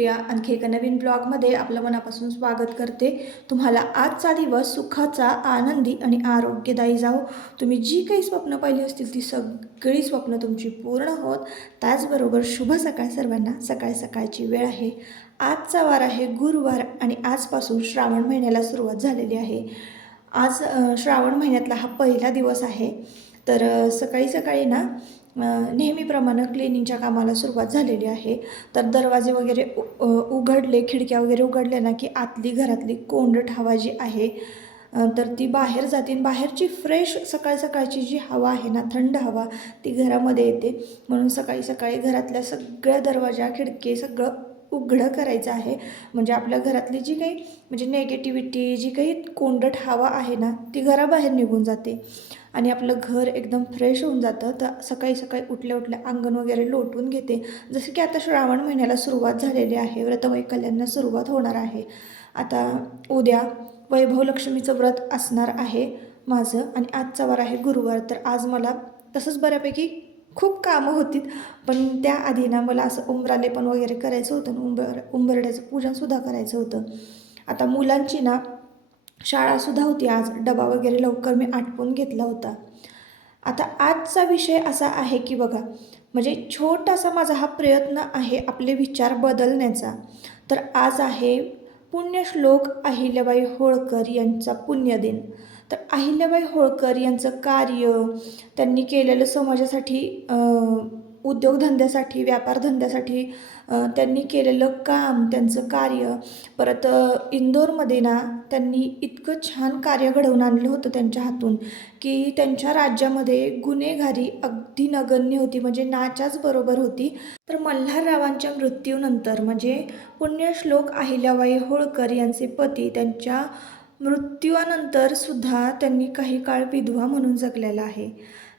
सुप्रिया आणखी एका नवीन ब्लॉगमध्ये आपलं मनापासून स्वागत करते। तुम्हाला आजचा दिवस सुखाचा, आनंदी आणि आरोग्यदायी जावो। तुम्ही जी काही स्वप्न पाहिली असतील ती सगळी स्वप्न तुमची पूर्ण होत। त्याचबरोबर शुभ सकाळ सर्वांना। सकाळ सकाळची वेळ आहे। आजचा वार आहे गुरुवार आणि आजपासून श्रावण महिन्याला सुरुवात झालेली आहे। आज श्रावण महिन्यातला हा पहिला दिवस आहे। तर सकाळी सकाळी ना नेहमीप्रमाणे क्लिनिंगच्या कामाला सुरुवात झालेली आहे। तर दरवाजे वगैरे उघडले, खिडक्या वगैरे उघडल्या ना की आतली घरातली कोंडट हवा जी आहे तर ती बाहेर जाते। बाहेरची फ्रेश सकाळ सकाळची जी हवा आहे ना, थंड हवा, ती घरामध्ये येते। म्हणून सकाळी सकाळी घरातल्या सगळ्या दरवाजा खिडकी सगळं उघडं करायचं आहे। म्हणजे आपल्या घरातली जी काही म्हणजे नेगेटिव्हिटी, जी काही कोंडट हवा आहे ना, ती घराबाहेर निघून जाते आणि आपलं घर एकदम फ्रेश होऊन जातं। तर सकाळी सकाळी उठल्या उठल्या अंगण वगैरे लोटून घेते। जसं की आता श्रावण महिन्याला सुरुवात झालेली आहे, व्रतवैकल्यांना सुरुवात होणार आहे। आता उद्या वैभव लक्ष्मीचं व्रत असणार आहे माझं आणि आजचा वार आहे गुरुवार। तर आज मला तसंच बऱ्यापैकी खूप कामं होती, पण त्याआधी ना मला असं उंबरालेपण वगैरे करायचं होतं, उंबरड्याचं पूजनसुद्धा करायचं होतं। आता मुलांची ना शाळासुद्धा होती, आज डबा वगैरे लवकर मी आटपून घेतला होता। आता आजचा विषय असा आहे की बघा, म्हणजे छोटासा माझा हा प्रयत्न आहे आपले विचार बदलण्याचा। तर आज आहे पुण्यश्लोक अहिल्याबाई होळकर यांचा पुण्यदिन। तर अहिल्याबाई होळकर यांचं कार्य, त्यांनी केलेलं समाजासाठी, उद्योगधंद्यासाठी, व्यापारधंद्यासाठी त्यांनी केलेलं काम, त्यांचं कार्य, परत इंदोरमध्ये ना त्यांनी इतकं छान कार्य घडवून आणलं होतं त्यांच्या हातून की त्यांच्या राज्यामध्ये गुन्हेगारी अगदी नगण्य होती, म्हणजे नाच्याच बरोबर होती। तर मल्हाररावांच्या मृत्यूनंतर म्हणजे पुण्यश्लोक अहिल्याबाई होळकर यांचे पती त्यांच्या मृत्यूनंतर सुद्धा त्यांनी काही काळ विधवा म्हणून जगलेला आहे।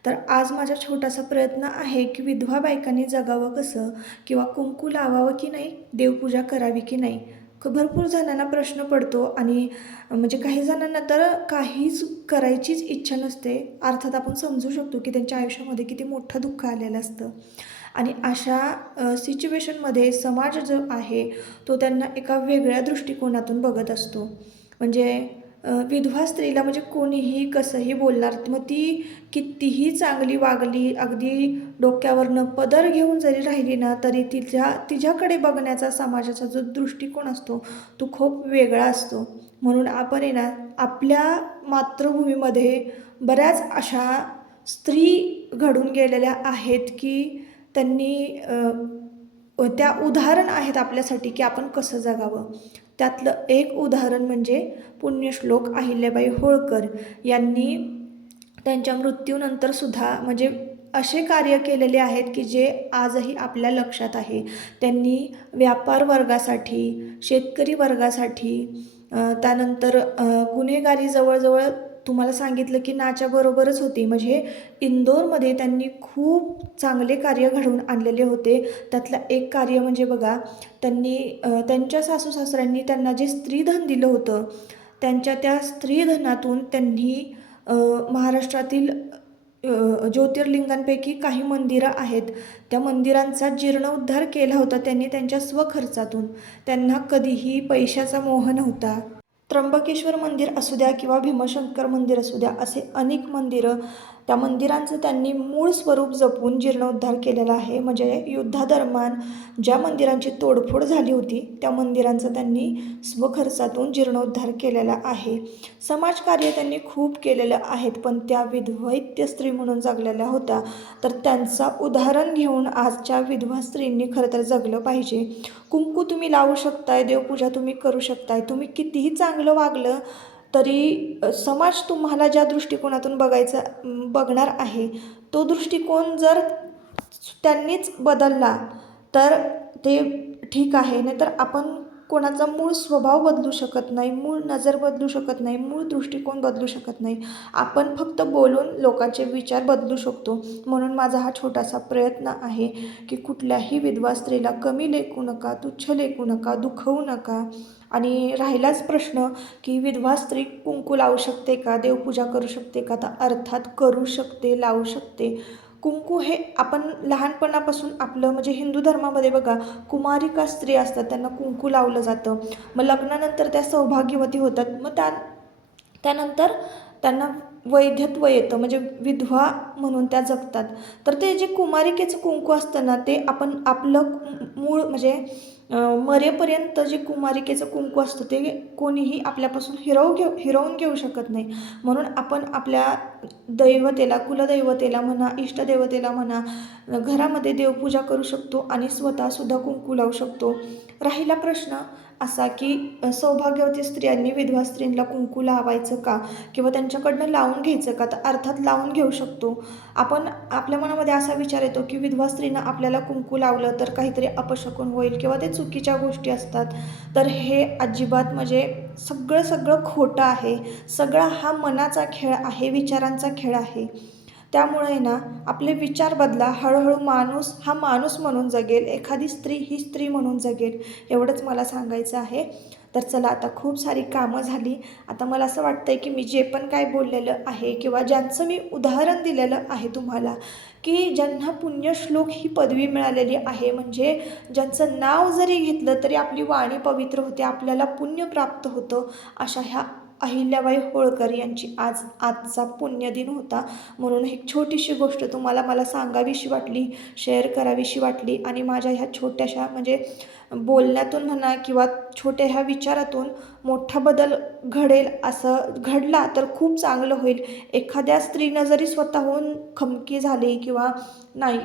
तर आज माझा छोटासा प्रयत्न आहे की विधवा बायकांनी जगावं कसं, किंवा कुंकू लावावं की नाही, देवपूजा करावी की नाही। भरपूर जणांना प्रश्न पडतो आणि म्हणजे काही जणांना तर काहीच करायचीच इच्छा नसते। अर्थात आपण समजू शकतो की त्यांच्या आयुष्यामध्ये किती मोठं दुःख आलेलं असतं आणि अशा सिच्युएशनमध्ये समाज जो आहे तो त्यांना एका वेगळ्या दृष्टिकोनातून बघत असतो। म्हणजे विधवा स्त्रीला म्हणजे कोणीही कसंही बोलणार, मग ती कितीही चांगली वागली, अगदी डोक्यावरनं पदर घेऊन जरी राहिली ना, तरी तिच्याकडे बघण्याचा समाजाचा जो दृष्टिकोन असतो तो खूप वेगळा असतो। म्हणून आपण आहे ना आपल्या मातृभूमीमध्ये बऱ्याच अशा स्त्री घडून गेलेल्या आहेत की त्यांनी त्या उदाहरण आहेत आपल्यासाठी की आपण कसं जगावं। त्यातलं एक उदाहरण म्हणजे पुण्यश्लोक अहिल्याबाई होळकर यांनी त्यांच्या मृत्यूनंतर सुद्धा म्हणजे असे कार्य केलेले आहेत की जे आजही आपल्या लक्षात आहे। त्यांनी व्यापार वर्गासाठी, शेतकरी वर्गासाठी, त्यानंतर गुन्हेगारी जवळजवळ तुम्हाला सांगितलं की नाच्या बरोबरच होती। म्हणजे इंदोरमध्ये त्यांनी खूप चांगले कार्य घडवून आणलेले होते। त्यातलं एक कार्य म्हणजे बघा, त्यांनी त्यांच्या सासू सासऱ्यांनी त्यांना जे स्त्रीधन दिलं होतं, त्यांच्या त्या स्त्रीधनातून त्यांनी महाराष्ट्रातील ज्योतिर्लिंगांपैकी काही मंदिरं आहेत, त्या मंदिरांचा जीर्णोद्धार केला होता त्यांनी त्यांच्या स्वखर्चातून। त्यांना कधीही पैशाचा मोह नव्हता। त्र्यंबकेश्वर मंदिर असू द्या किंवा भीमशंकर मंदिर असू द्या, असे अनेक मंदिरं, त्या मंदिरांचं त्यांनी मूळ स्वरूप जपून जीर्णोद्धार केलेला आहे। म्हणजे युद्धादरम्यान ज्या मंदिरांची तोडफोड झाली होती त्या मंदिरांचा त्यांनी स्वखर्चातून जीर्णोद्धार केलेला आहे। समाजकार्य त्यांनी खूप केलेलं आहेत, पण त्या विधवैत्य स्त्री म्हणून जगलेल्या होत्या। तर त्यांचा उदाहरण घेऊन आजच्या विधवा स्त्रींनी खरं तर जगलं पाहिजे। कुंकू तुम्ही लावू शकताय, देवपूजा तुम्ही करू शकताय, तुम्ही कितीही चांगलं वागलं तरी समाज तुम्हाला ज्या दृष्टिकोनातून बघणार आहे तो दृष्टिकोन जर त्यांनीच बदलला तर ते ठीक आहे, नाहीतर आपण कोणाचा मूळ स्वभाव बदलू शकत नाही, मूळ नजर बदलू शकत नाही, मूळ दृष्टिकोन बदलू शकत नाही। आपण फक्त बोलून लोकांचे विचार बदलू शकतो। म्हणून माझा हा छोटासा प्रयत्न आहे की कुठल्याही विधवा स्त्रीला कमी लेखू नका, तुच्छ लेखू नका, दुखवू नका। आणि राहिलाच प्रश्न की विधवा स्त्री कुंकू लावू शकते का, देवपूजा करू शकते का, तर अर्थात करू शकते, लावू शकते। कुंकू हे आपण लहानपणापासून आपलं म्हणजे हिंदू धर्मामध्ये बघा, कुमारिका स्त्री असतात त्यांना कुंकू लावलं जातं. मग लग्नानंतर त्या सौभाग्यवती होतात. मग त्यानंतर त्यांना वैधत्व येतं, म्हणजे विधवा म्हणून त्या जगतात. तर ते जे कुमारिकेचं कुंकू असतं ना, ते आपण आपलं मूळ म्हणजे मरेपर्यंत जे कुमारिकेचं कुंकू असतं ते कोणीही आपल्यापासून हिरवून घेऊ शकत नाही. म्हणून आपण आपल्या दैवतेला, कुलदैवतेला म्हणा, इष्टदेवतेला म्हणा, घरामध्ये देवपूजा करू शकतो आणि स्वतःसुद्धा कुंकू लावू शकतो. राहिला प्रश्न असा की सौभाग्यवती स्त्रियांनी विधवा स्त्रींना कुंकू लावायचं का, किंवा त्यांच्याकडनं लावून घ्यायचं का? तर अर्थात लावून घेऊ शकतो. आपण आपल्या मनामध्ये असा विचार येतो की विधवा स्त्रीनं आपल्याला कुंकू लावलं तर काहीतरी अपशकुन होईल किंवा ते चुकीच्या गोष्टी असतात. तर हे अजिबात म्हणजे सगळं खोटं आहे. सगळा हा मनाचा खेळ आहे, विचारांचा खेळ आहे. त्यामुळे ना आपले विचार बदला. हळूहळू माणूस हा माणूस म्हणून जगेल, एखादी स्त्री ही स्त्री म्हणून जगेल, एवढंच मला सांगायचं आहे. तर चला, आता खूप सारी कामं झाली. आता मला असं वाटतं आहे की मी जे पण काय बोललेलं आहे किंवा ज्यांचं मी उदाहरण दिलेलं आहे तुम्हाला, की ज्यांना पुण्यश्लोक ही पदवी मिळालेली आहे, म्हणजे ज्यांचं नाव जरी घेतलं तरी आपली वाणी पवित्र होते, आपल्याला पुण्य प्राप्त होतं, अशा ह्या अहिल्याबाई होळकर यांची आजचा पुण्यदिन होता. म्हणून एक छोटीशी गोष्ट तुम्हाला मला सांगावीशी वाटली, शेअर करावीशी वाटली. आणि माझ्या ह्या छोट्याशा म्हणजे बोलण्यातून म्हणा किंवा छोट्या ह्या विचारातून मोठा बदल घडेल, असं घडला तर खूप चांगलं होईल. एखाद्या स्त्रीनं जरी स्वतःहून खमकी झाली किंवा नाही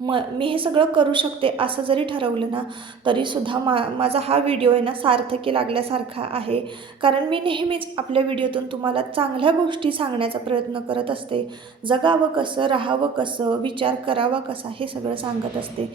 मी हे सगळं करू शकते असं जरी ठरवलं ना, तरीसुद्धा माझा हा व्हिडिओ आहे ना सार्थकी लागल्यासारखा आहे. कारण मी नेहमीच आपल्या व्हिडिओतून तुम्हाला चांगल्या गोष्टी सांगण्याचा प्रयत्न करत असते. जगावं कसं, राहावं कसं, विचार करावा कसा, हे सगळं सांगत असते.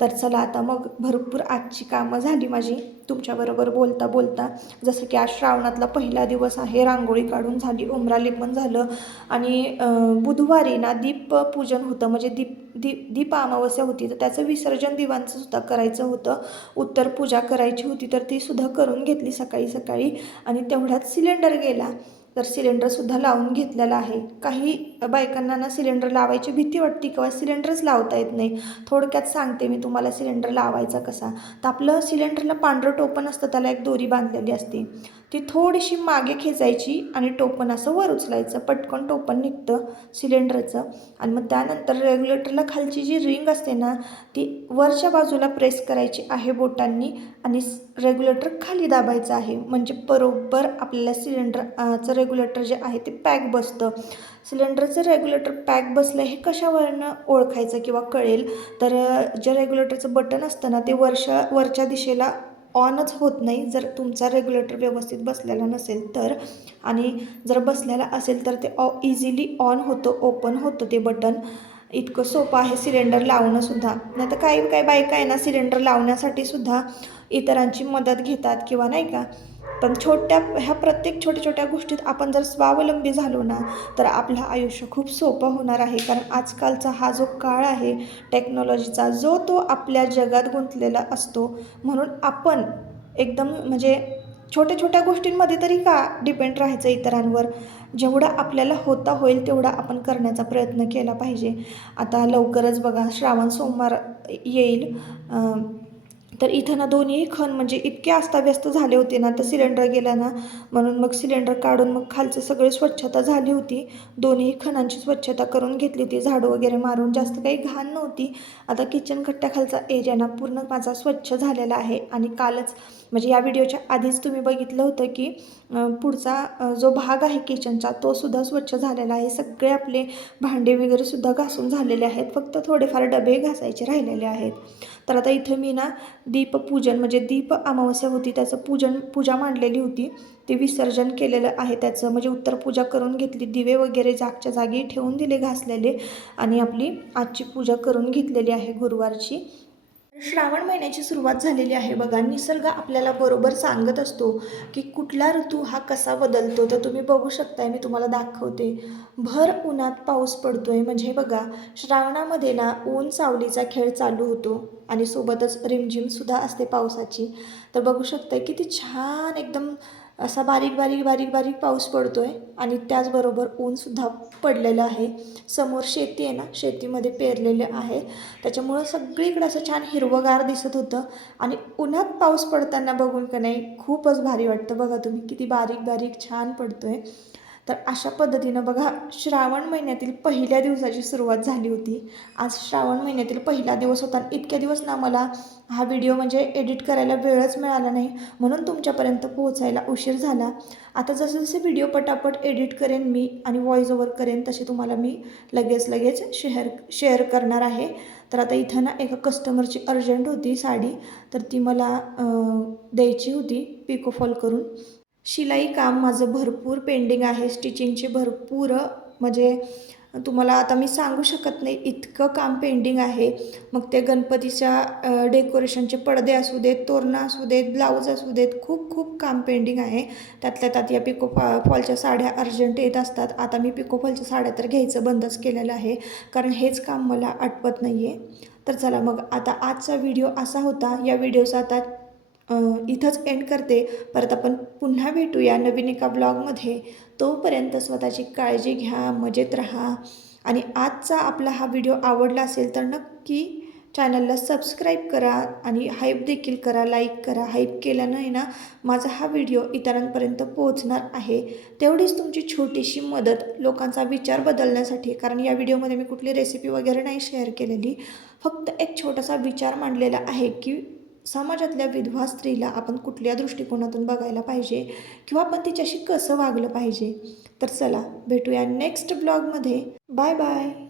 तर चला, आता मग भरपूर आजची कामं झाली माझी तुमच्याबरोबर बोलता बोलता. जसं की आज श्रावणातला पहिला दिवस आहे, रांगोळी काढून झाली, उंबराले पण झालं. आणि बुधवारी ना दीपपूजन होतं, म्हणजे दीप अमावस्या होती, तर त्याचं विसर्जन दिवांचं सुद्धा करायचं होतं. उत्तर पूजा करायची होती, तर ती सुद्धा करून घेतली सकाळी सकाळी. आणि तेवढ्यात सिलेंडर गेला, तर सिलेंडरसुद्धा लावून घेतलेला आहे. काही बायकांना ना सिलेंडर लावायची भीती वाटते किंवा सिलेंडरच लावता येत नाही. थोडक्यात सांगते मी तुम्हाला सिलेंडर लावायचा कसा. तर आपलं सिलेंडरला पांढरं टोपण असतं, त्याला एक दोरी बांधलेली असते, ती थोडीशी मागे खेचायची आणि टोपण असं वर उचलायचं, पटकन टोपण निघतं सिलेंडरचं. आणि मग त्यानंतर रेग्युलेटरला खालची जी रिंग असते ना, ती वरच्या बाजूला प्रेस करायची आहे बोटांनी आणि रेग्युलेटर खाली दाबायचं आहे, म्हणजे बरोबर आपल्याला सिलेंडरचं रेग्युलेटर जे आहे ते पॅक बसतं. सिलेंडरचं रेग्युलेटर पॅक बसलं हे कशावरनं ओळखायचं किंवा कळेल, तर जे रेग्युलेटरचं बटन असतं ना, ते वरच्या दिशेला ऑनच होत नाही जर तुमचा रेग्युलेटर व्यवस्थित बसलेला नसेल तर. आणि जर बसलेला असेल तर ते इझिली ऑन होतं, ओपन होतं ते बटन. इतकं सोपं आहे सिलेंडर लावणंसुद्धा. नाही तर काही बायका आहे ना सिलेंडर लावण्यासाठी सुद्धा इतरांची मदत घेतात किंवा नाही का. पण ह्या प्रत्येक छोट्या गोष्टीत आपण जर स्वावलंबी झालो ना, तर आपलं आयुष्य खूप सोपं होणार आहे. कारण आजकालचा हा जो काळ आहे टेक्नॉलॉजीचा, तो आपल्या जगात गुंतलेला असतो. म्हणून आपण एकदम म्हणजे छोट्या गोष्टींमध्ये तरी का डिपेंड राहायचं इतरांवर. जेवढं आपल्याला होईल तेवढा आपण करण्याचा प्रयत्न केला पाहिजे. आता लवकरच बघा श्रावण सोमवार येईल. तर इथं ना दोन्ही खण म्हणजे इतके अस्ताव्यस्त झाले होते ना, तर सिलेंडर गेला ना, म्हणून मग सिलेंडर काढून मग खालचं सगळी स्वच्छता झाली होती. दोन्ही खणांची स्वच्छता करून घेतली होती, झाडू वगैरे मारून. जास्त काही घाण नव्हती. आता किचन कट्ट्याखालचा एरिया ना पूर्ण माझा स्वच्छ झालेला आहे. आणि कालच म्हणजे या व्हिडिओच्या आधीच तुम्ही बघितलं होतं की पुढचा जो भाग आहे किचनचा तो सुद्धा स्वच्छ झालेला आहे. सगळे आपले भांडे वगैरे सुद्धा घासून झालेले आहेत, फक्त थोडेफार डबे घासायचे राहिलेले आहेत. तर आता इथं मी ना दीपपूजन म्हणजे दीप अमावस्या होती, त्याचं पूजा मांडलेली होती, ते विसर्जन केलेलं आहे त्याचं. म्हणजे उत्तर पूजा करून घेतली, दिवे वगैरे जागच्या जागी ठेवून दिले घासलेले, आणि आपली आजची पूजा करून घेतलेली आहे गुरुवारची. श्रावण महिन्याची सुरुवात झालेली आहे बघा. निसर्ग आपल्याला बरोबर सांगत असतो की कुठला ऋतू हा कसा बदलतो. तर तुम्ही बघू शकताय, मी तुम्हाला दाखवते. भर उन्हात पाऊस पडतोय, म्हणजे बघा श्रावणामध्ये ना ऊन सावलीचा खेळ चालू होतो आणि सोबतच रिमझिमसुद्धा असते पावसाची. तर बघू शकताय किती छान एकदम असा बारीक बारीक बारीक बारीक पाऊस पडतो आहे आणि त्याचबरोबर ऊनसुद्धा पडलेलं आहे. समोर शेती आहे ना, शेतीमध्ये पेरलेले आहे, त्याच्यामुळं सगळीकडे असं छान हिरवंगार दिसत होतं आणि उन्हात पाऊस पडताना बघून का नाही खूपच भारी वाटतं. बघा तुम्ही किती बारीक बारीक छान पडतो आहे. तर अशा पद्धतीनं बघा, श्रावण महिन्यातील पहिल्या दिवसाची सुरुवात झाली होती. आज श्रावण महिन्यातील पहिला दिवस होता आणि इतक्या दिवस ना मला हा व्हिडिओ म्हणजे एडिट करायला वेळच मिळाला नाही, म्हणून तुमच्यापर्यंत पोहोचायला उशीर झाला. आता जसे जसे व्हिडिओ पटापट एडिट करेन मी आणि व्हॉइस ओव्हर करेन तसे तुम्हाला मी लगेच शेअर करणार आहे. तर आता इथं ना एका कस्टमरची अर्जंट होती साडी, तर ती मला द्यायची होती पिको फॉल करून. शिलाई काम माझं भरपूर पेंडिंग आहे, स्टिचिंगचे भरपूर म्हणजे तुम्हाला आता मी सांगू शकत नाही इतकं काम पेंडिंग आहे. मग ते गणपतीच्या डेकोरेशनचे पडदे असू देत, तोरणं असू देत, ब्लाऊज असू देत, खूप खूप काम पेंडिंग आहे. त्यातल्या त्यात या पिको फॉलच्या साड्या अर्जंट येत असतात. आता मी पिको फॉलच्या साड्या तर घ्यायचं बंदच केलेलं आहे, कारण हेच काम मला आठवत नाही आहे. तर चला मग आता आजचा व्हिडिओ असा होता. या व्हिडिओचा आता इथंच एंड करते. परत आपण पुन्हा भेटूया नवीन एका ब्लॉगमध्ये. तोपर्यंत स्वतःची काळजी घ्या, मजेत राहा आणि आजचा आपला हा व्हिडिओ आवडला असेल तर नक्की चॅनलला सबस्क्राईब करा आणि हाईप देखील करा, लाईक करा. हाईप केल्यानं आहे ना माझा हा व्हिडिओ इतरांपर्यंत पोहोचणार आहे. तेवढीच तुमची छोटीशी मदत लोकांचा विचार बदलण्यासाठी, कारण या व्हिडिओमध्ये मी कुठली रेसिपी वगैरे नाही शेअर केलेली, फक्त एक छोटासा विचार मांडलेला आहे की समाजातल्या विधवा स्त्रीला आपण कुठल्या दृष्टिकोनातून बघायला पाहिजे किंवा आपण तिच्याशी कसं वागलं पाहिजे. तर चला भेटूया नेक्स्ट ब्लॉगमध्ये. Bye bye.